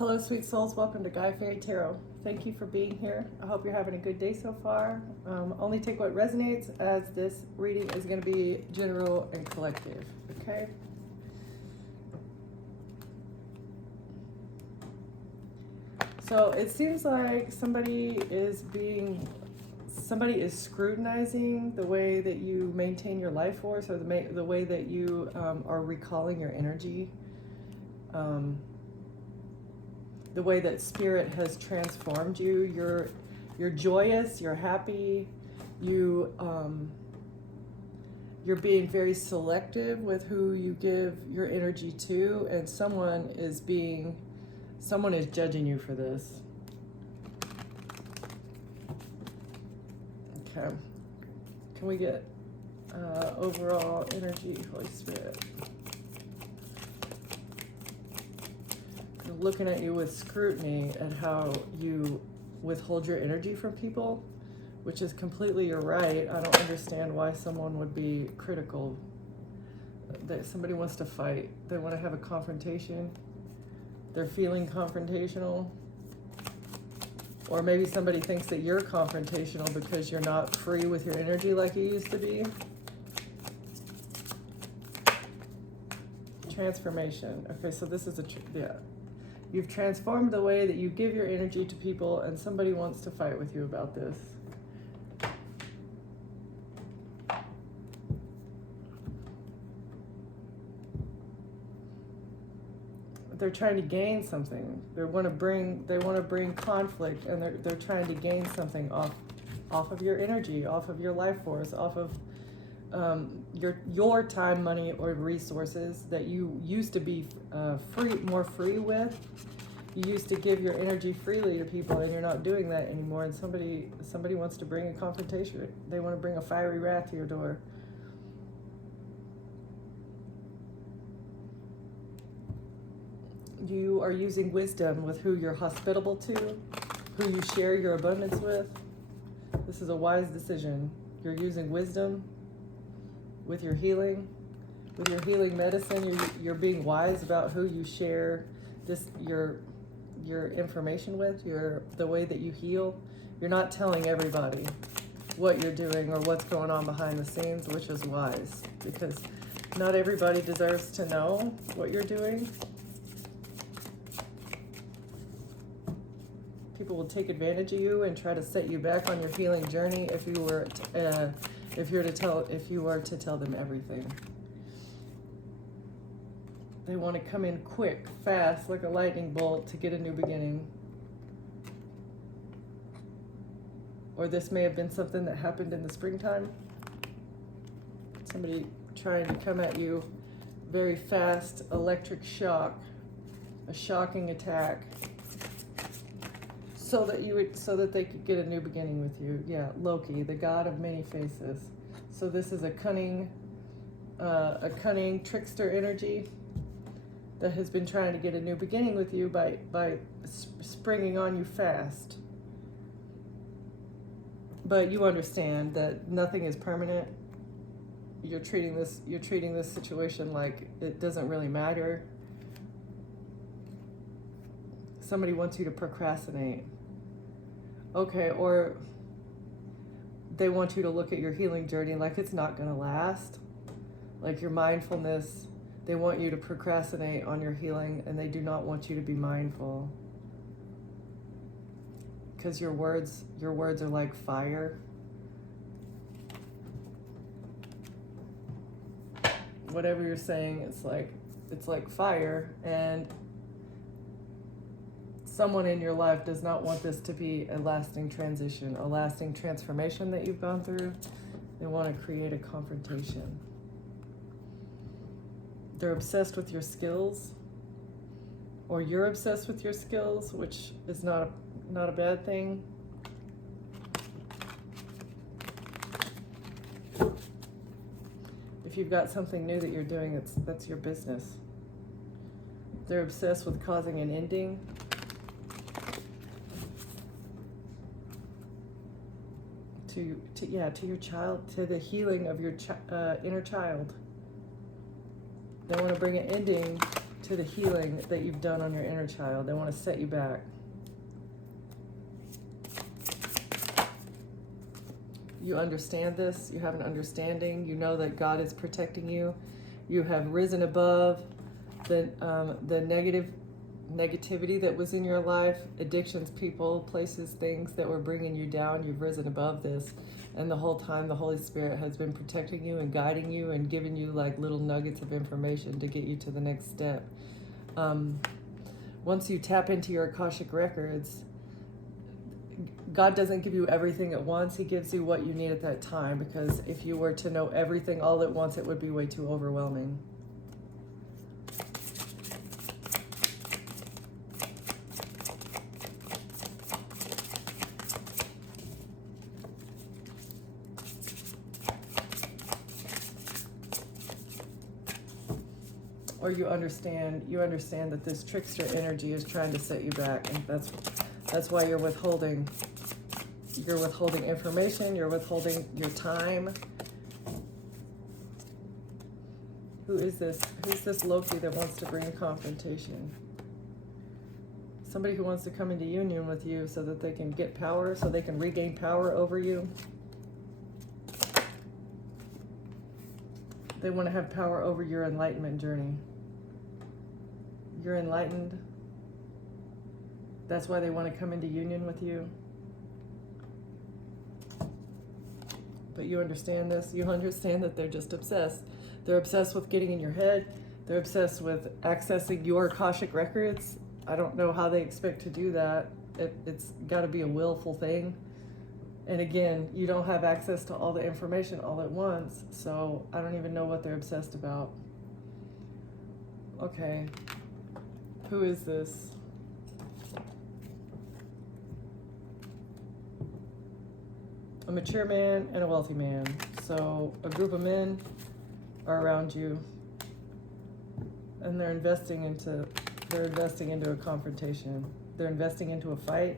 Hello, sweet souls. Welcome to Guy Fairy Tarot. Thank you for being here. I hope you're having a good day so far. Only take what resonates, as this reading is going to be general and collective. Okay? So it seems like somebody is scrutinizing the way that you maintain your life force, or the way that you are recalling your energy. The way that spirit has transformed you. You're joyous, you're happy, you're being very selective with who you give your energy to, and someone is judging you for this. Okay. Can we get overall energy, Holy Spirit? Looking at you with scrutiny at how you withhold your energy from people, which is completely your right. I don't understand why someone would be critical. That somebody wants to fight, they want to have a confrontation, they're feeling confrontational, or maybe somebody thinks that you're confrontational because you're not free with your energy like you used to be. Transformation. Okay, so this is you've transformed the way that you give your energy to people, and somebody wants to fight with you about this. They're trying to gain something. They want to bring conflict, and they're trying to gain something off of your energy, off of your life force, off of your time, money, or resources that you used to be more free with. You used to give your energy freely to people, and you're not doing that anymore. And somebody wants to bring a confrontation. They want to bring a fiery wrath to your door. You are using wisdom with who you're hospitable to, who you share your abundance with. This is a wise decision. You're using wisdom with your healing medicine. You're being wise about who you share your information with, the way that you heal. You're not telling everybody what you're doing or what's going on behind the scenes, which is wise, because not everybody deserves to know what you're doing. People will take advantage of you and try to set you back on your healing journey if you were to tell them everything. They want to come in quick, fast, like a lightning bolt to get a new beginning. Or this may have been something that happened in the springtime. Somebody trying to come at you very fast, electric shock, a shocking attack, so that they could get a new beginning with you. Yeah, Loki, the god of many faces. So this is a cunning trickster energy that has been trying to get a new beginning with you by springing on you fast. But you understand that nothing is permanent. You're treating this situation like it doesn't really matter. Somebody wants you to procrastinate. Okay, or they want you to look at your healing journey like it's not going to last. Like your mindfulness, they want you to procrastinate on your healing, and they do not want you to be mindful. Because your words are like fire. Whatever you're saying, it's like fire, and someone in your life does not want this to be a lasting transition, a lasting transformation that you've gone through. They want to create a confrontation. They're obsessed with your skills, or you're obsessed with your skills, which is not a bad thing. If you've got something new that you're doing, that's your business. They're obsessed with causing an ending. To your child, to the healing of your inner child. They want to bring an ending to the healing that you've done on your inner child. They want to set you back. You understand this. You have an understanding. You know that God is protecting you. You have risen above the negativity that was in your life, addictions, people, places, things that were bringing you down. You've risen above this. And the whole time, the Holy Spirit has been protecting you and guiding you and giving you like little nuggets of information to get you to the next step. Once you tap into your Akashic records, God doesn't give you everything at once. He gives you what you need at that time, because if you were to know everything all at once, it would be way too overwhelming. Or you understand that this trickster energy is trying to set you back, and that's why you're withholding information, you're withholding your time. Who is this? Who's this Loki that wants to bring confrontation? Somebody who wants to come into union with you so that they can get power, so they can regain power over you. They want to have power over your enlightenment journey. You're enlightened. That's why they want to come into union with you. But you understand this. You understand that they're just obsessed. They're obsessed with getting in your head. They're obsessed with accessing your Akashic records. I don't know how they expect to do that. It's got to be a willful thing. And again, you don't have access to all the information all at once, so I don't even know what they're obsessed about. Okay. Who is this? A mature man and a wealthy man. So a group of men are around you, and they're investing into a confrontation. They're investing into a fight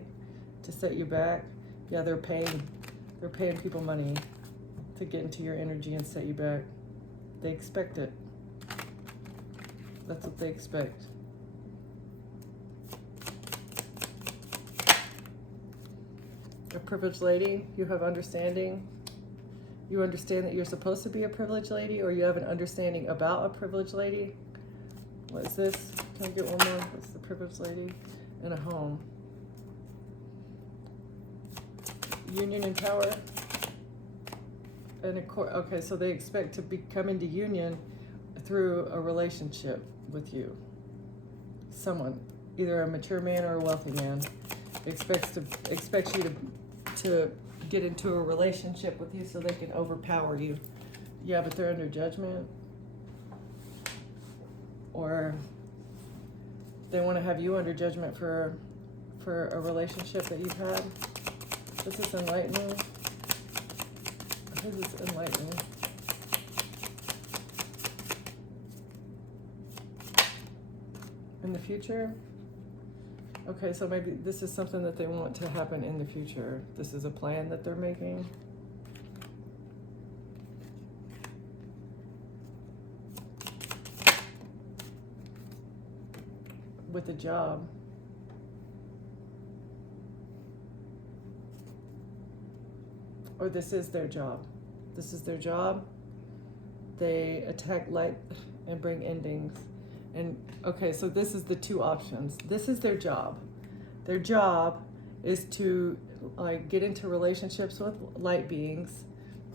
to set you back. Yeah, they're paying people money to get into your energy and set you back. They expect it. That's what they expect. A privileged lady, you have understanding. You understand that you're supposed to be a privileged lady, or you have an understanding about a privileged lady. What is this? Can I get one more? What's the privileged lady? In a home. Union and power. And okay, so they expect to come into union through a relationship with you. Someone, either a mature man or a wealthy man, expects you to get into a relationship with you so they can overpower you. Yeah, but they're under judgment. Or they want to have you under judgment for a relationship that you've had. This is enlightening. This is enlightening. In the future? Okay, so maybe this is something that they want to happen in the future. This is a plan that they're making. With a job. Or this is their job. This is their job. They attack light and bring endings. And okay, so this is the two options. This is their job. Their job is to get into relationships with light beings,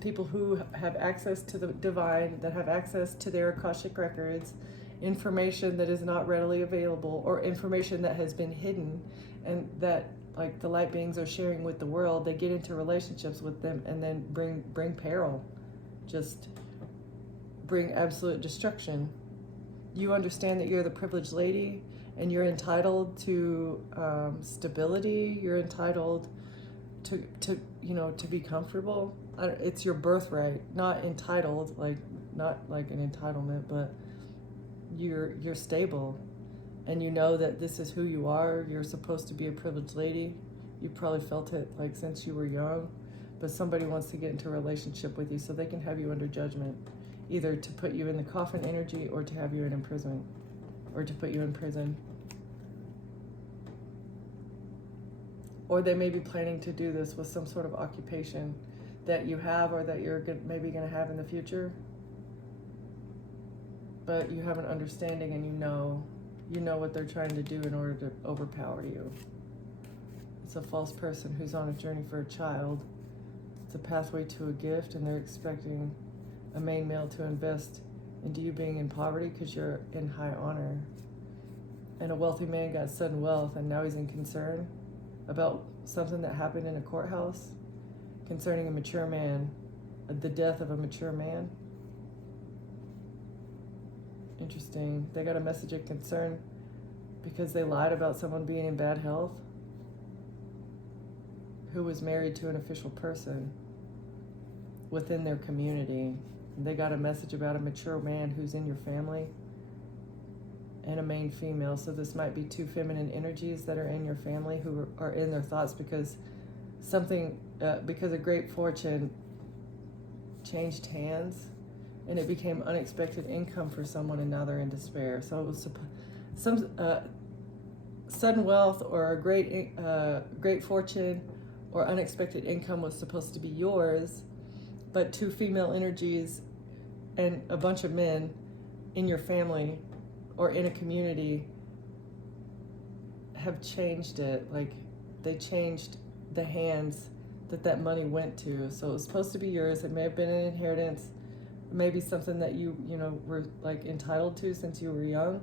people who have access to the divine, that have access to their Akashic records, information that is not readily available, or information that has been hidden and that the light beings are sharing with the world. They get into relationships with them and then bring peril, just bring absolute destruction. You understand that you're the privileged lady and you're entitled to stability. You're entitled to be comfortable. It's your birthright, not entitled, not like an entitlement, but you're stable. And you know that this is who you are. You're supposed to be a privileged lady. You probably felt it since you were young, but somebody wants to get into a relationship with you so they can have you under judgment, either to put you in the coffin energy or to have you in imprisonment. or to put you in prison. Or they may be planning to do this with some sort of occupation that you have or that you're maybe going to have in the future. But you have an understanding and you know what they're trying to do in order to overpower you. It's a false person who's on a journey for a child. It's a pathway to a gift, and they're expecting a main male to invest into you being in poverty because you're in high honor. And a wealthy man got sudden wealth, and now he's in concern about something that happened in a courthouse concerning a mature man, the death of a mature man. Interesting. They got a message of concern because they lied about someone being in bad health who was married to an official person within their community. They got a message about a mature man who's in your family and a main female. So this might be two feminine energies that are in your family who are in their thoughts because because a great fortune changed hands and it became unexpected income for someone, and now they're in despair. So it was some sudden wealth or a great fortune or unexpected income was supposed to be yours, but two female energies and a bunch of men in your family or in a community have changed it. Like, they changed the hands that money went to. So it was supposed to be yours. It may have been an inheritance, maybe something that you were like entitled to since you were young,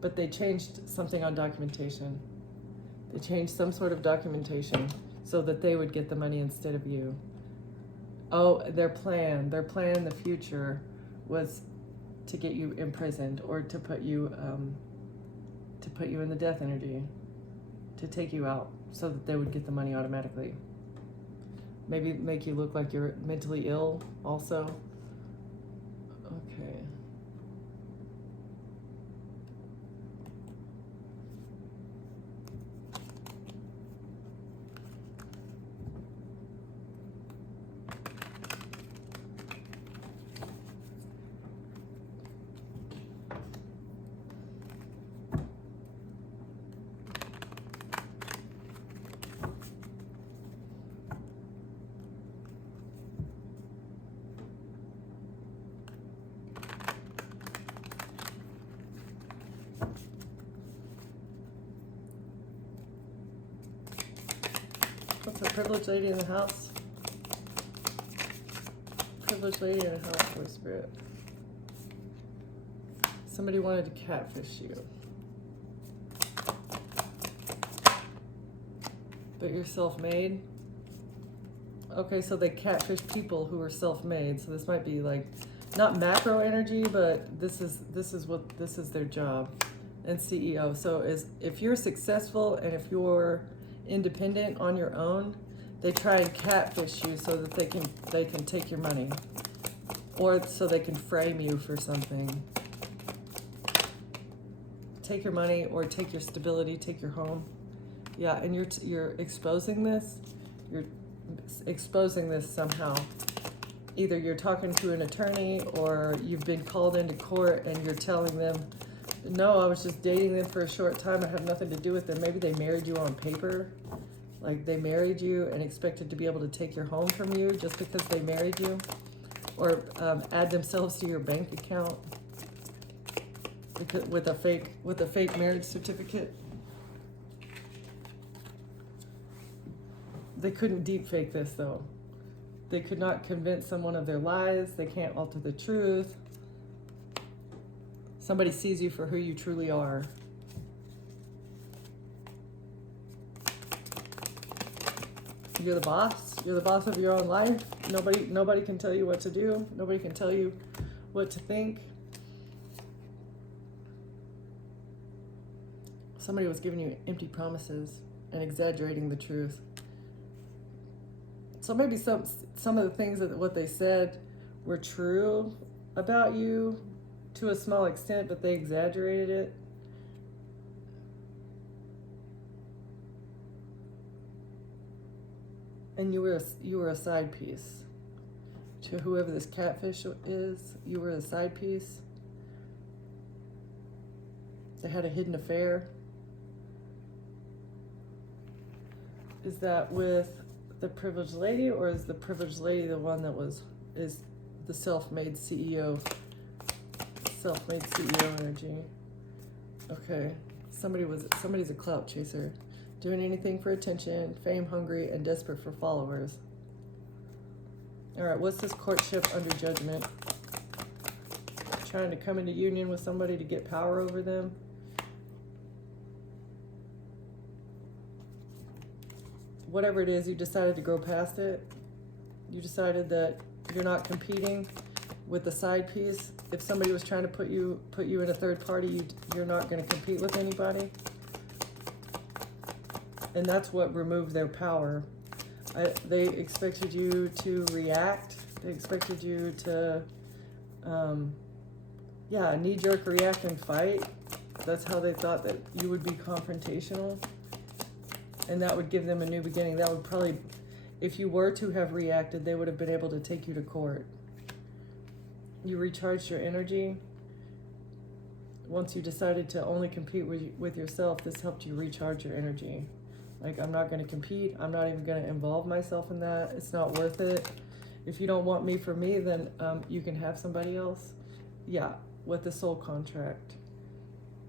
but they changed something on documentation. They changed some sort of documentation so that they would get the money instead of you. Oh, their plan in the future was to get you imprisoned or to put you in the death energy, to take you out so that they would get the money automatically. Maybe make you look like you're mentally ill also. Okay. What's a privileged lady in the house? Privileged lady in the house, Holy Spirit. Somebody wanted to catfish you. But you're self-made? Okay, so they catfish people who are self-made. So this might be like, not macro energy, but this is their job. And CEO. So if you're successful and if you're independent on your own, they try and catfish you so that they can take your money, or so they can frame you for something. Take your money or take your stability, take your home. Yeah, and you're exposing this. You're exposing this somehow. Either you're talking to an attorney or you've been called into court and you're telling them, no, I was just dating them for a short time. I have nothing to do with them. Maybe they married you on paper. Like, they married you and expected to be able to take your home from you just because they married you. Or add themselves to your bank account because, with a fake marriage certificate. They couldn't deep fake this, though. They could not convince someone of their lies. They can't alter the truth. Somebody sees you for who you truly are. You're the boss. You're the boss of your own life. Nobody can tell you what to do. Nobody can tell you what to think. Somebody was giving you empty promises and exaggerating the truth. So maybe some of the things that what they said were true about you to a small extent, but they exaggerated it. And you were a side piece to whoever this catfish is. You were a side piece. They had a hidden affair. Is that with the privileged lady, or is the privileged lady the one that is the self-made CEO? Self-made CEO energy. Okay. Somebody's a clout chaser. Doing anything for attention, fame hungry, and desperate for followers. All right, what's this courtship under judgment? Trying to come into union with somebody to get power over them. Whatever it is, you decided to grow past it. You decided that you're not competing with the side piece. If somebody was trying to put you in a third party, you're not going to compete with anybody. And that's what removed their power. They expected you to react. They expected you to, knee-jerk react and fight. That's how they thought that you would be confrontational. And that would give them a new beginning. That would probably, if you were to have reacted, they would have been able to take you to court. You recharged your energy. Once you decided to only compete with yourself, this helped you recharge your energy. Like, I'm not going to compete. I'm not even going to involve myself in that. It's not worth it. If you don't want me for me, then you can have somebody else. Yeah, with the soul contract.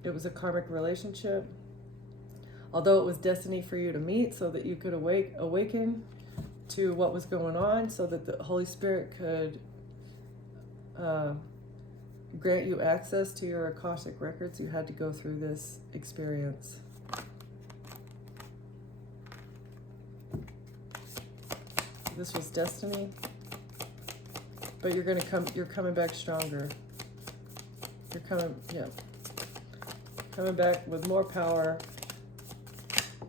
It was a karmic relationship. Although it was destiny for you to meet so that you could awaken to what was going on, so that the Holy Spirit could grant you access to your Akashic records, you had to go through this experience. This was destiny, but you're coming back stronger. Coming back with more power,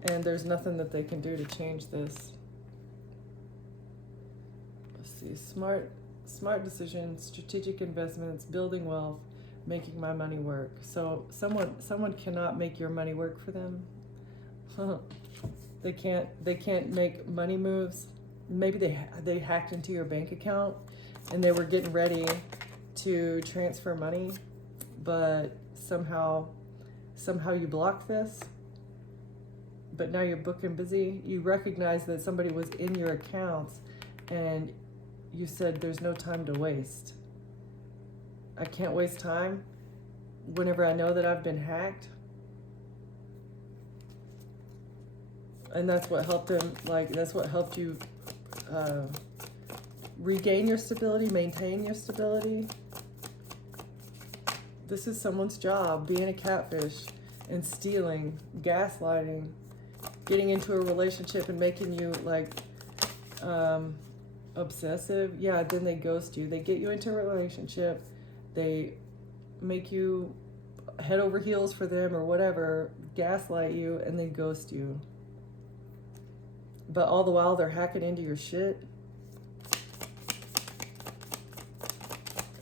and there's nothing that they can do to change this. Let's see, smart decisions, strategic investments, building wealth, making my money work. So someone cannot make your money work for them. They can't make money moves. Maybe they hacked into your bank account and they were getting ready to transfer money, but somehow you blocked this. But now you're booking busy. You recognize that somebody was in your accounts and you said, there's no time to waste. I can't waste time whenever I know that I've been hacked. And that's what helped them, that's what helped you regain your stability, maintain your stability. This is someone's job, being a catfish and stealing, gaslighting, getting into a relationship and making you obsessive. Yeah, then they ghost you. They get you into a relationship, they make you head over heels for them or whatever, gaslight you, and then ghost you. But all the while they're hacking into your shit.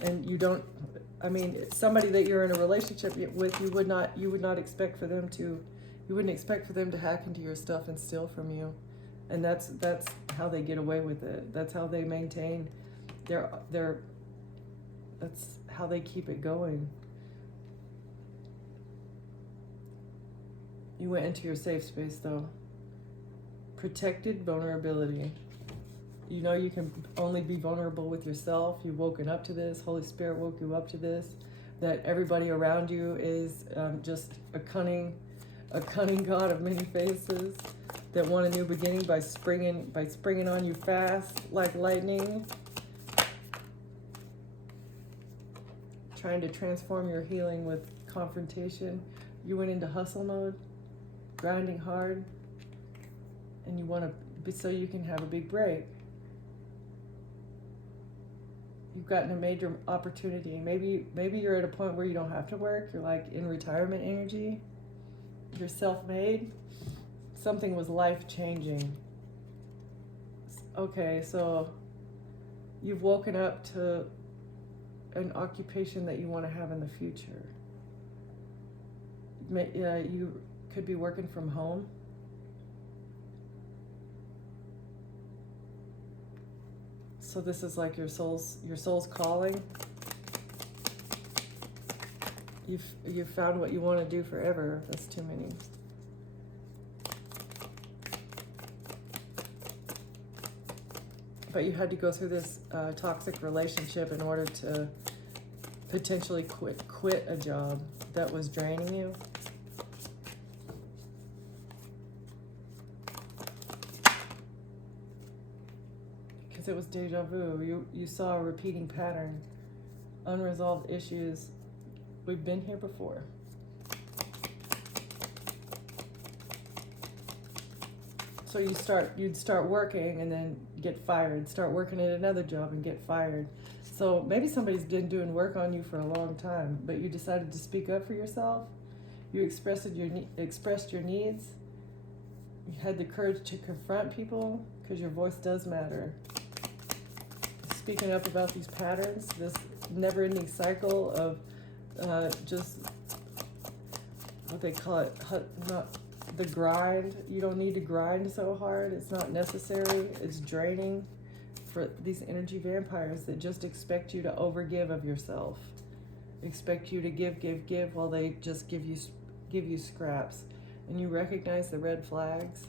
And somebody that you're in a relationship with, you wouldn't expect for them to hack into your stuff and steal from you. And that's how they get away with it. That's how they maintain that's how they keep it going. You went into your safe space though. Protected vulnerability. You know you can only be vulnerable with yourself. You've woken up to this. Holy Spirit woke you up to this. That everybody around you is just a cunning God of many faces that want a new beginning by springing on you fast like lightning. Trying to transform your healing with confrontation. You went into hustle mode, grinding hard, and you want to, so you can have a big break. You've gotten a major opportunity. Maybe you're at a point where you don't have to work. You're like in retirement energy. You're self-made. Something was life-changing. Okay, so you've woken up to an occupation that you want to have in the future. You could be working from home. So this is like your soul's calling. You've found what you want to do forever. That's too many. But you had to go through this toxic relationship in order to potentially quit a job that was draining you. Because it was deja vu. You saw a repeating pattern, unresolved issues. We've been here before. So you'd start working and then get fired, start working at another job and get fired. So maybe somebody's been doing work on you for a long time, but you decided to speak up for yourself. You expressed your needs. You had the courage to confront people, because your voice does matter. Speaking up about these patterns, this never-ending cycle of just what they call it, not the grind. You don't need to grind so hard. It's not necessary. It's draining for these energy vampires that just expect you to overgive of yourself, expect you to give while they just give you scraps. And you recognize the red flags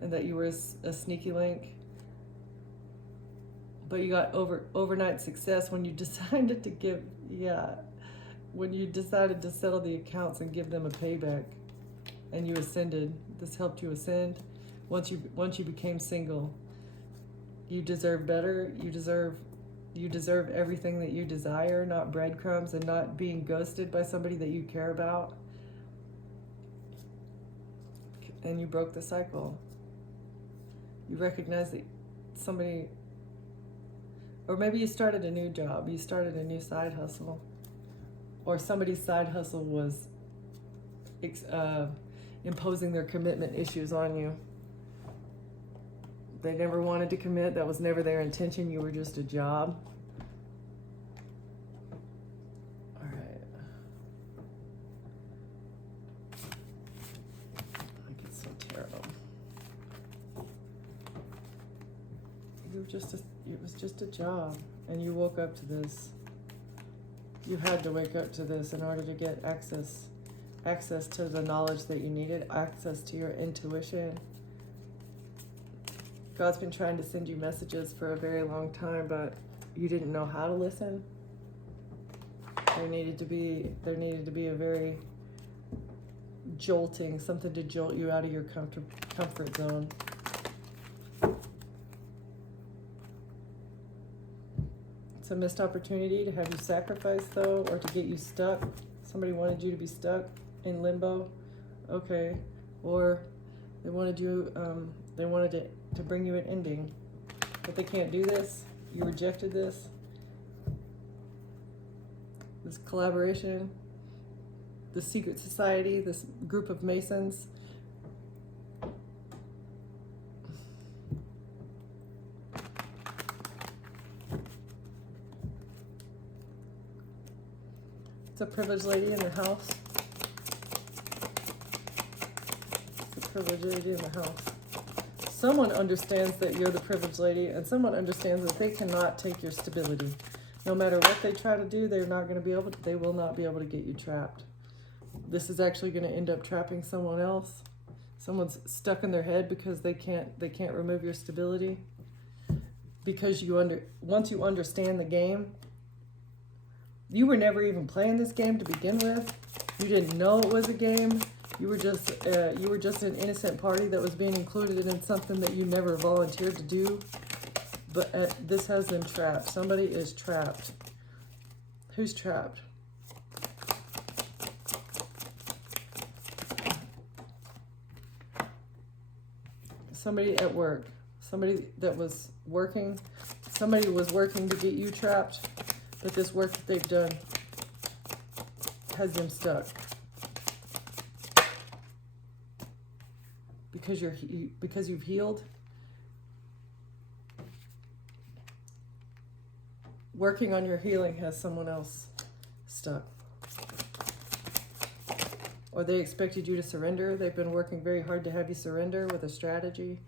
and that you were a sneaky link. But you got overnight success when you decided to give, when you decided to settle the accounts and give them a payback, and you ascended. This helped you ascend. Once you became single, you deserve better. You deserve everything that you desire, not breadcrumbs and not being ghosted by somebody that you care about. And you broke the cycle. You recognize that somebody, or maybe you started a new job, you started a new side hustle, or somebody's side hustle was imposing their commitment issues on you. They never wanted to commit. That was never their intention. You were just a job. All right. I get so terrible. It was just a job, and you woke up to this. You had to wake up to this in order to get access to the knowledge that you needed, access to your intuition. God's been trying to send you messages for a very long time, but you didn't know how to listen. There needed to be a very jolting, something to jolt you out of your comfort zone. It's a missed opportunity to have you sacrifice, though, or to get you stuck. Somebody wanted you to be stuck in limbo, okay, or they wanted to bring you an ending, but they can't do this. You rejected this collaboration, this secret society, this group of Masons. It's a privileged lady in the house. Privileged lady in the house. Someone understands that you're the privileged lady, and someone understands that they cannot take your stability. No matter what they try to do, they will not be able to get you trapped. This is actually going to end up trapping someone else. Someone's stuck in their head because they can't remove your stability. Because once you understand the game, you were never even playing this game to begin with. You didn't know it was a game. You were just an innocent party that was being included in something that you never volunteered to do. But this has them trapped. Somebody is trapped. Who's trapped? Somebody at work. Somebody that was working. Somebody was working to get you trapped. But this work that they've done has them stuck. Because you've healed. Working on your healing has someone else stuck. Or they expected you to surrender. They've been working very hard to have you surrender with a strategy.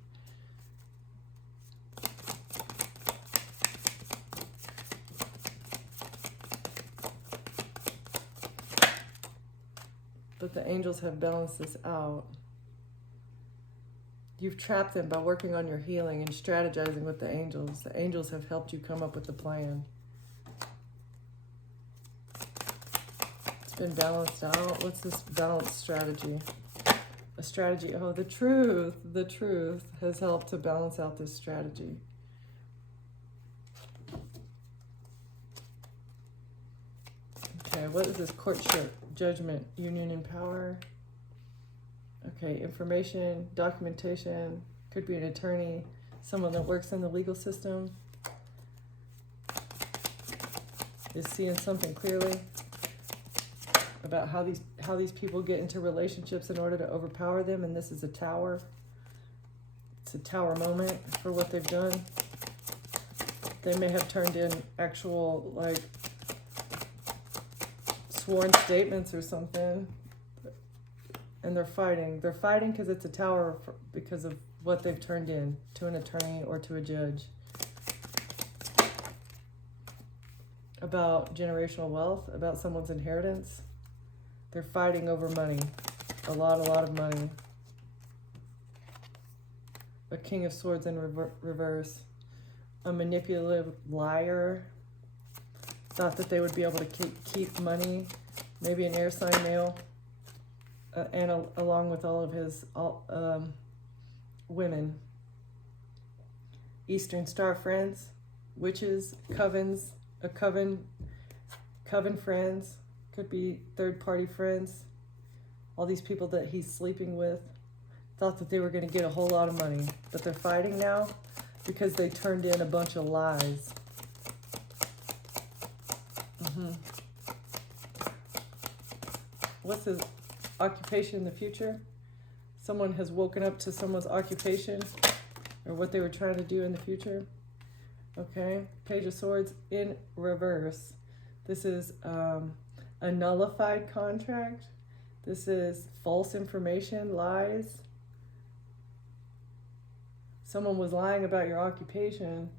the angels have balanced this out. You've trapped them by working on your healing and strategizing with the angels. The angels have helped you come up with the plan. It's been balanced out. What's this balanced strategy? A strategy. Oh, the truth. The truth has helped to balance out this strategy. Okay, what is this? Courtship, judgment, union, and power. Okay, information, documentation, could be an attorney, someone that works in the legal system, is seeing something clearly about how these people get into relationships in order to overpower them, and this is a tower. It's a tower moment for what they've done. They may have turned in actual, like, sworn statements or something. And they're fighting. They're fighting because it's a tower because of what they've turned in to an attorney or to a judge. About generational wealth, about someone's inheritance. They're fighting over money. A lot of money. A King of Swords in reverse. A manipulative liar. Thought that they would be able to keep money. Maybe an air sign male. And along with all of his women. Eastern Star friends, witches, covens, coven friends, could be third-party friends. All these people that he's sleeping with thought that they were going to get a whole lot of money, but they're fighting now because they turned in a bunch of lies. What's his occupation in the future? Someone has woken up to someone's occupation or what they were trying to do in the future. Okay, Page of Swords in reverse. This is a nullified contract. This is false information, lies. Someone was lying about your occupation.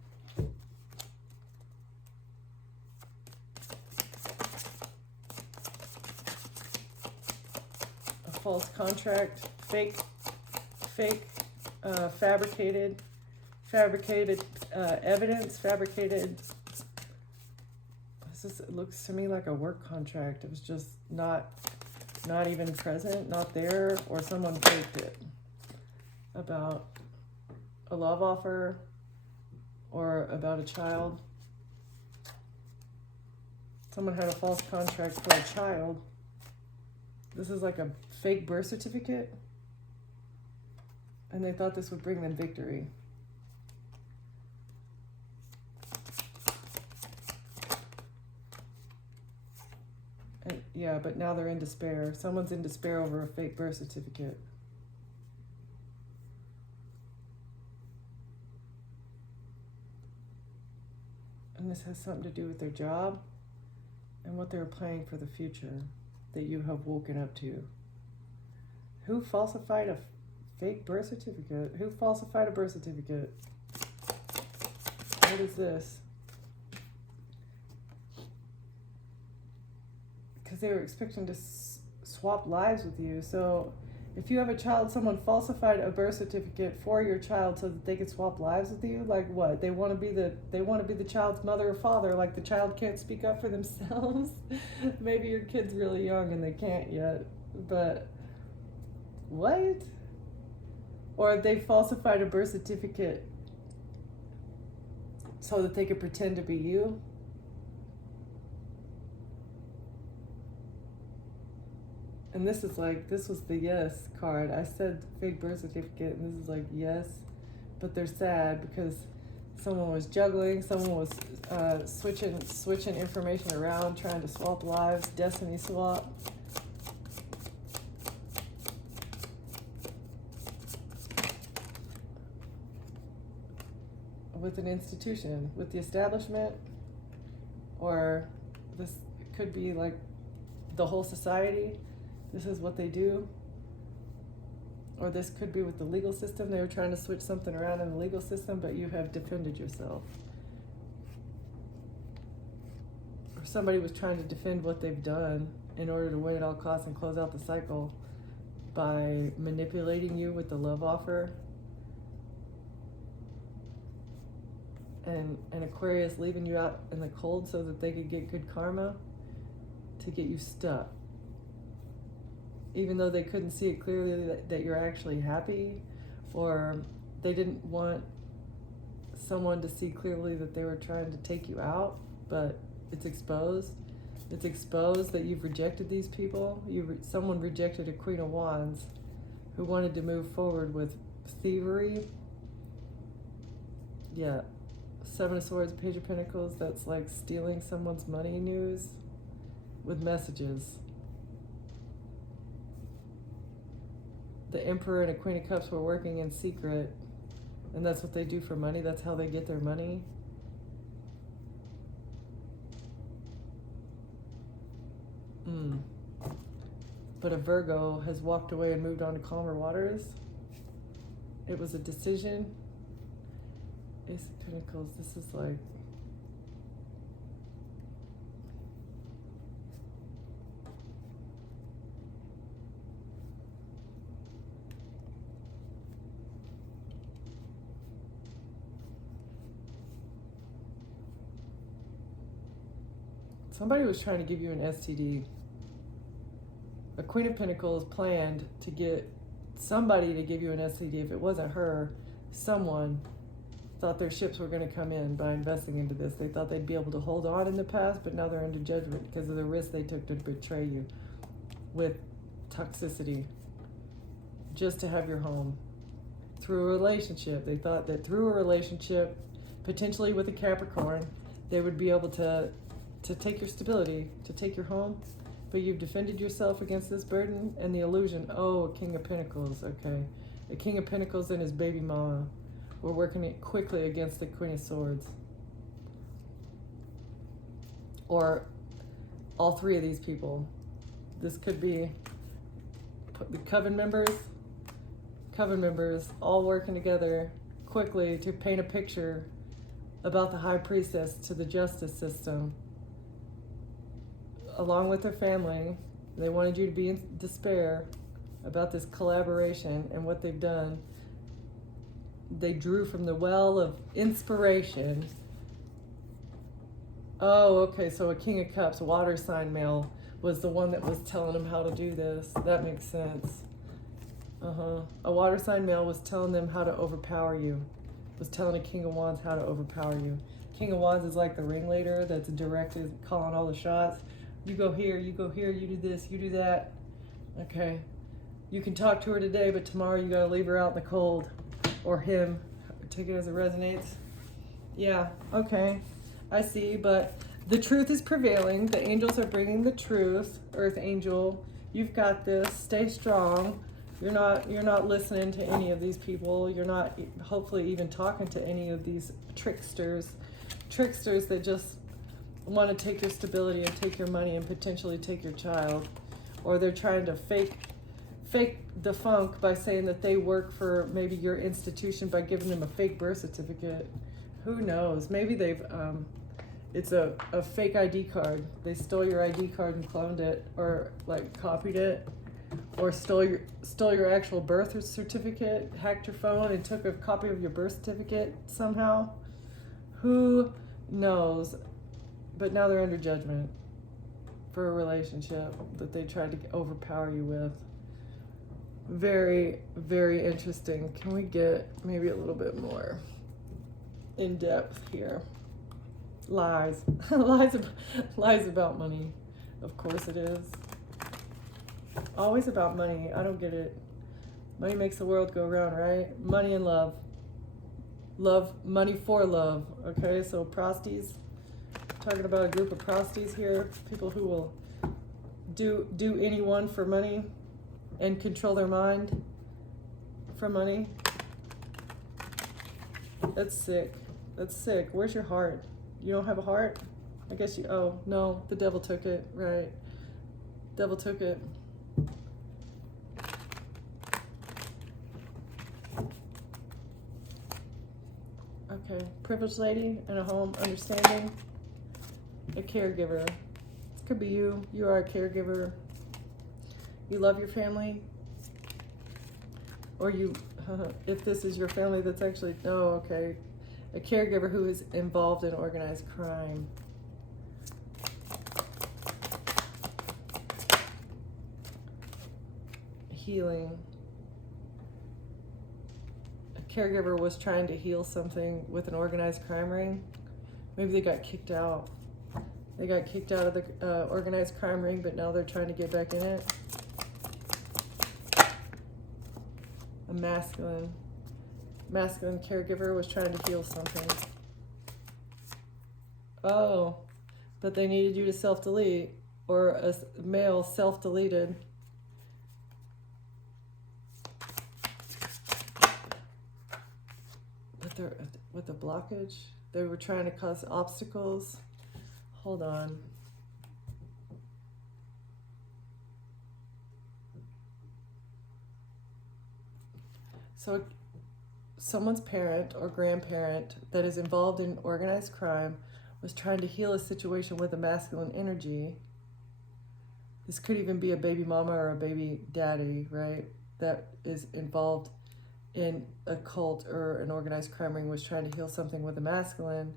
False contract, fake, fabricated evidence, fabricated. It looks to me like a work contract. It was just not even present, not there, or someone faked it. About a love offer or about a child. Someone had a false contract for a child. This is like a fake birth certificate. And they thought this would bring them victory. And yeah, but now they're in despair. Someone's in despair over a fake birth certificate. And this has something to do with their job and what they're planning for the future that you have woken up to. Who falsified a fake birth certificate? Who falsified a birth certificate? What is this? Because they were expecting to swap lives with you. So if you have a child, someone falsified a birth certificate for your child so that they could swap lives with you. Like what? They want to be the child's mother or father. Like the child can't speak up for themselves. Maybe your kid's really young and they can't yet. But what? Or they falsified a birth certificate so that they could pretend to be you. And this is like, this was the yes card. I said fake birth certificate, and this is like yes, but they're sad because someone was juggling, someone was switching information around, trying to swap lives, destiny swap. With an institution, with the establishment, or this could be like the whole society. This is what they do. Or this could be with the legal system. They were trying to switch something around in the legal system, but you have defended yourself. Or somebody was trying to defend what they've done in order to win at all costs and close out the cycle by manipulating you with the love offer. And Aquarius leaving you out in the cold so that they could get good karma to get you stuck. Even though they couldn't see it clearly that you're actually happy, or they didn't want someone to see clearly that they were trying to take you out, but it's exposed. It's exposed that you've rejected these people. Someone rejected a Queen of Wands who wanted to move forward with thievery. Yeah. Seven of Swords, Page of Pentacles, that's like stealing someone's money news with messages. The Emperor and a Queen of Cups were working in secret, and that's what they do for money. That's how they get their money. But a Virgo has walked away and moved on to calmer waters. It was a decision. Ace of Pentacles, this is like... Somebody was trying to give you an STD. A Queen of Pentacles planned to get somebody to give you an STD. If it wasn't her, someone thought their ships were going to come in by investing into this. They thought they'd be able to hold on in the past, but now they're under judgment because of the risk they took to betray you with toxicity just to have your home. Through a relationship, they thought that through a relationship, potentially with a Capricorn, they would be able to take your stability, to take your home, but you've defended yourself against this burden and the illusion. Oh, a King of Pentacles, okay. A King of Pentacles and his baby mama were working it quickly against the Queen of Swords. Or all three of these people. This could be the coven members all working together quickly to paint a picture about the High Priestess to the justice system. Along with their family, they wanted you to be in despair about this collaboration, and what they've done, they drew from the well of inspiration. Oh, okay, so a King of Cups, water sign male, was the one that was telling them how to do this. That makes sense. A water sign male was telling them how to overpower you. Was telling a King of Wands how to overpower you. King of Wands is like the ringleader that's directed, calling all the shots. You go here, you go here, you do this, you do that. Okay. You can talk to her today, but tomorrow you gotta leave her out in the cold. Or him. Take it as it resonates. Yeah, okay. I see, but the truth is prevailing. The angels are bringing the truth. Earth angel, you've got this. Stay strong. You're not listening to any of these people. You're not hopefully even talking to any of these tricksters that just want to take your stability and take your money and potentially take your child. Or they're trying to fake the funk by saying that they work for maybe your institution by giving them a fake birth certificate. Who knows? Maybe they've it's a fake ID card. They stole your ID card and cloned it, or like copied it, or stole your actual birth certificate, hacked your phone and took a copy of your birth certificate somehow. Who knows? But now they're under judgment for a relationship that they tried to overpower you with. Very, very interesting. Can we get maybe a little bit more in depth here? Lies. Lies about money. Of course it is. Always about money. I don't get it. Money makes the world go round, right? Money and love. Love, money for love. Okay, so prosties. Talking about a group of prosties here. People who will do anyone for money and control their mind for money. That's sick. That's sick. Where's your heart? You don't have a heart? I guess you, oh, no, the devil took it, right? Devil took it. Okay, privileged lady in a home, understanding, a caregiver. Could be you. You are a caregiver. You love your family. Or you, if this is your family, that's actually, oh, okay. A caregiver who is involved in organized crime. Healing. A caregiver was trying to heal something with an organized crime ring. Maybe they got kicked out. They got kicked out of the organized crime ring, but now they're trying to get back in it. A masculine caregiver was trying to heal something. Oh, but they needed you to self-delete, or a male self-deleted. But with the blockage, they were trying to cause obstacles. Hold on. So someone's parent or grandparent that is involved in organized crime was trying to heal a situation with a masculine energy. This could even be a baby mama or a baby daddy, right? That is involved in a cult or an organized crime ring, was trying to heal something with a masculine.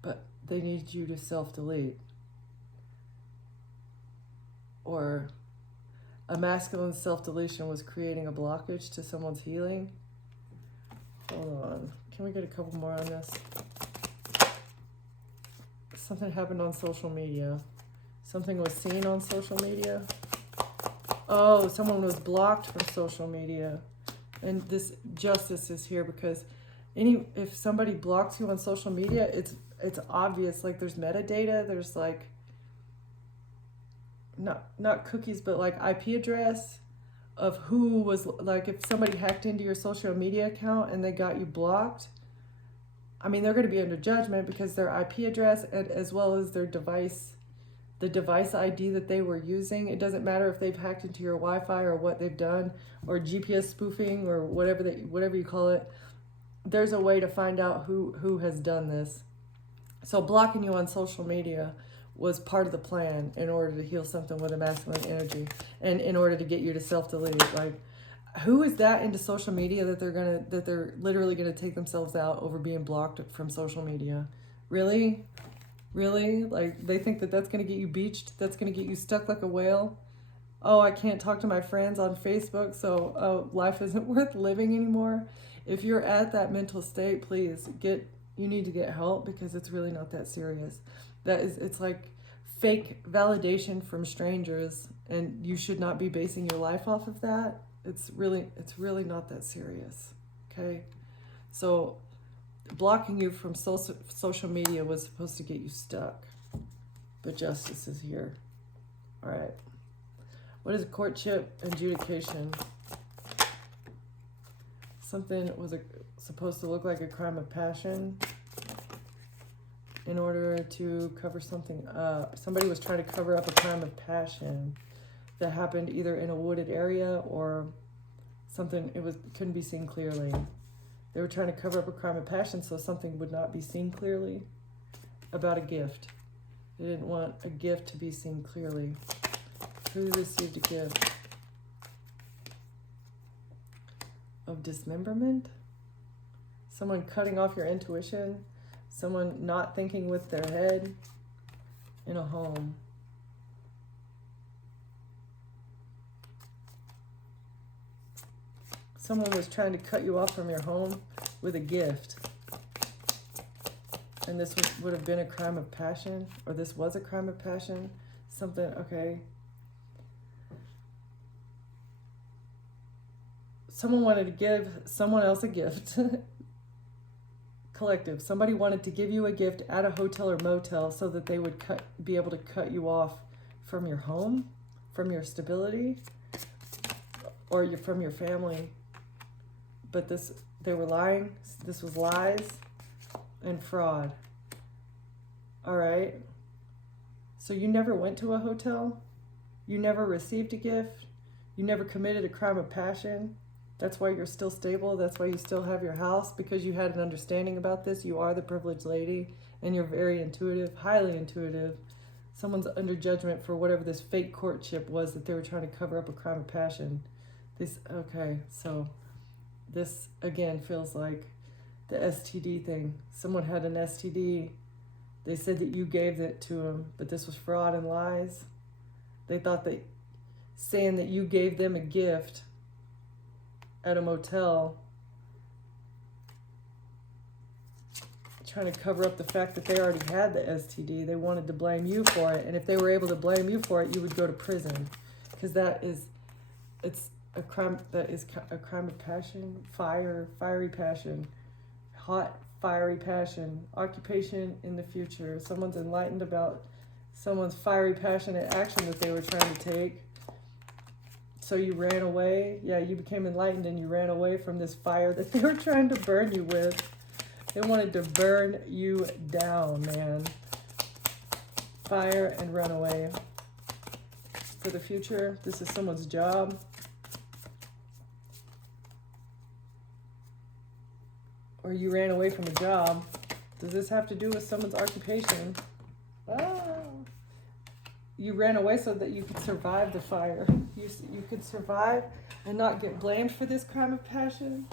But they need you to self-delete. Or a masculine self-deletion was creating a blockage to someone's healing. Hold on. Can we get a couple more on this? Something happened on social media. Something was seen on social media. Oh, someone was blocked from social media. And this justice is here because if somebody blocks you on social media, it's obvious. Like there's metadata, there's like not cookies, but like IP address of who was, like if somebody hacked into your social media account and they got you blocked, I mean, they're going to be under judgment because their IP address and as well as their device, the device ID that they were using. It doesn't matter if they've hacked into your Wi-Fi or what they've done, or GPS spoofing or whatever you call it. There's a way to find out who has done this. So blocking you on social media was part of the plan in order to heal something with a masculine energy and in order to get you to self-delete. Like, who is that into social media that they're literally gonna take themselves out over being blocked from social media? Really? Like, they think that that's gonna get you beached? That's gonna get you stuck like a whale? Oh, I can't talk to my friends on Facebook, so life isn't worth living anymore. If you're at that mental state, please you need to get help, because it's really not that serious. It's like fake validation from strangers, and you should not be basing your life off of that. It's really not that serious. Okay, so blocking you from social media was supposed to get you stuck, but justice is here. All right, what is courtship adjudication? Something was supposed to look like a crime of passion in order to cover something up. Somebody was trying to cover up a crime of passion that happened either in a wooded area or something. Couldn't be seen clearly. They were trying to cover up a crime of passion so something would not be seen clearly about a gift. They didn't want a gift to be seen clearly. Who received a gift of dismemberment? Someone cutting off your intuition, someone not thinking with their head in a home. Someone was trying to cut you off from your home with a gift. And this would have been a crime of passion, or this was a crime of passion. Something, okay. Someone wanted to give someone else a gift. Collective. Somebody wanted to give you a gift at a hotel or motel so that they would be able to cut you off from your home, from your stability, or from your family. But they were lying. This was lies and fraud. All right. So you never went to a hotel. You never received a gift. You never committed a crime of passion. That's why you're still stable. That's why you still have your house, because you had an understanding about this. You are the privileged lady, and you're very intuitive, highly intuitive. Someone's under judgment for whatever this fake courtship was that they were trying to cover up a crime of passion. Okay, so this again feels like the STD thing. Someone had an STD. They said that you gave it to them, but this was fraud and lies. They thought that saying that you gave them a gift at a motel, trying to cover up the fact that they already had the STD. They wanted to blame you for it, and if they were able to blame you for it, you would go to prison, because it's a crime. That is a crime of passion, fiery passion, hot fiery passion, occupation in the future. Someone's enlightened about someone's fiery passionate action that they were trying to take. So you ran away. Yeah, you became enlightened and you ran away from this fire that they were trying to burn you with. They wanted to burn you down, man. Fire and run away. For the future, this is someone's job. Or you ran away from a job. Does this have to do with someone's occupation? You ran away so that you could survive the fire. You could survive and not get blamed for this crime of passion.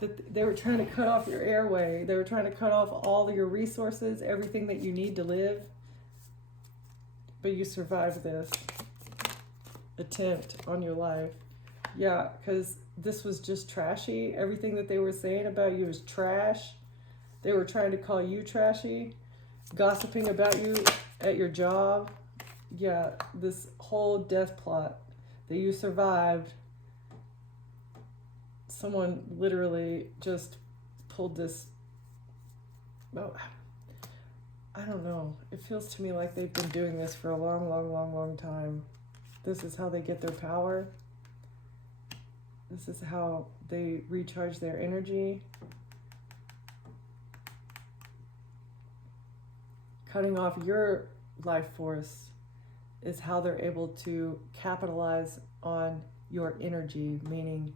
That they were trying to cut off your airway. They were trying to cut off all of your resources, everything that you need to live. But you survived this attempt on your life. Yeah, because this was just trashy. Everything that they were saying about you was trash. They were trying to call you trashy, gossiping about you at your job. Yeah, this whole death plot that you survived, someone literally just pulled this, well, I don't know. It feels to me like they've been doing this for a long time. This is how they get their power. This is how they recharge their energy. Cutting off your life force is how they're able to capitalize on your energy, meaning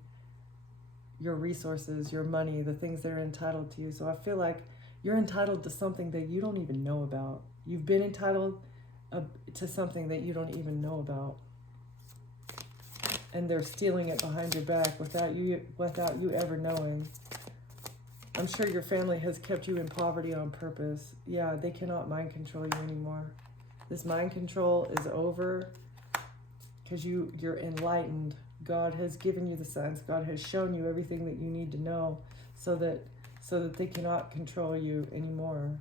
your resources, your money, the things that are entitled to you. So I feel like you're entitled to something that you don't even know about. You've been entitled to something that you don't even know about. And they're stealing it behind your back without you ever knowing. I'm sure your family has kept you in poverty on purpose. Yeah, they cannot mind control you anymore. This mind control is over because you're enlightened. God has given you the signs. God has shown you everything that you need to know so that they cannot control you anymore.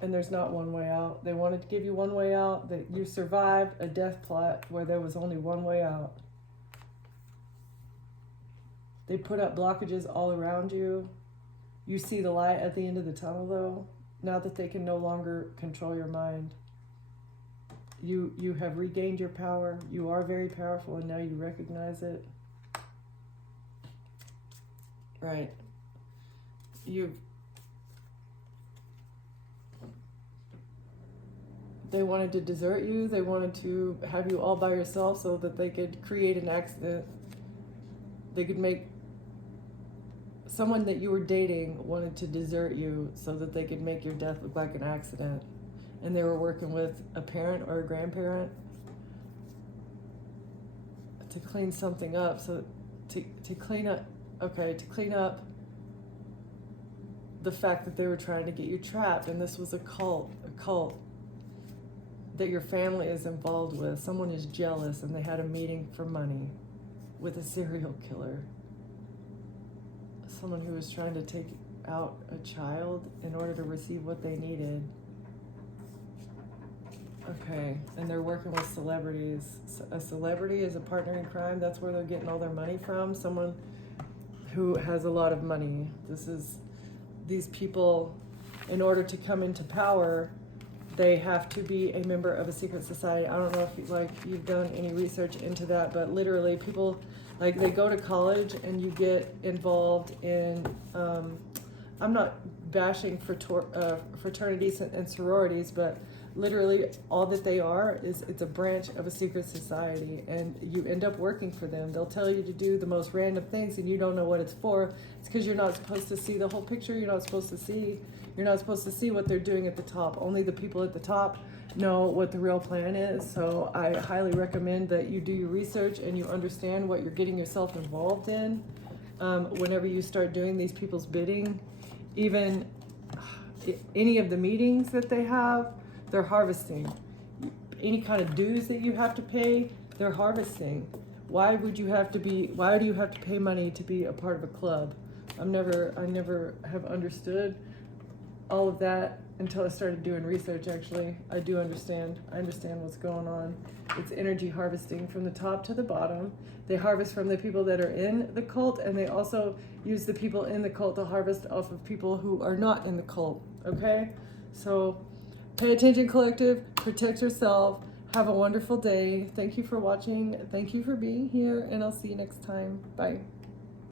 And there's not one way out. They wanted to give you one way out, that you survived a death plot where there was only one way out. They put up blockages all around you. You see the light at the end of the tunnel, though, now that they can no longer control your mind. You have regained your power. You are very powerful, and now you recognize it. Right. They wanted to desert you. They wanted to have you all by yourself so that they could create an accident. They could make someone that you were dating wanted to desert you so that they could make your death look like an accident. And they were working with a parent or a grandparent to clean something up. So to clean up the fact that they were trying to get you trapped, and this was a cult that your family is involved with. Someone is jealous, and they had a meeting for money with a serial killer. Someone who was trying to take out a child in order to receive what they needed. Okay, and they're working with celebrities. A celebrity is a partner in crime. That's where they're getting all their money from. Someone who has a lot of money. These people, in order to come into power, they have to be a member of a secret society. I don't know if you've done any research into that, but literally people, they go to college and you get involved in, I'm not bashing fraternities and sororities, but literally all that they are is it's a branch of a secret society, and you end up working for them. They'll tell you to do the most random things and you don't know what it's for. It's because you're not supposed to see the whole picture. You're not supposed to see what they're doing at the top. Only the people at the top know what the real plan is. So I highly recommend that you do your research and you understand what you're getting yourself involved in. Whenever you start doing these people's bidding, even any of the meetings that they have, they're harvesting. Any kind of dues that you have to pay, they're harvesting. Why do you have to pay money to be a part of a club? I never have understood all of that until I started doing research. Actually, I understand what's going on. It's energy harvesting from the top to the bottom. They harvest from the people that are in the cult, and they also use the people in the cult to harvest off of people who are not in the cult. Okay, so pay attention, collective. Protect yourself. Have a wonderful day. Thank you for watching. Thank you for being here, and I'll see you next time. Bye.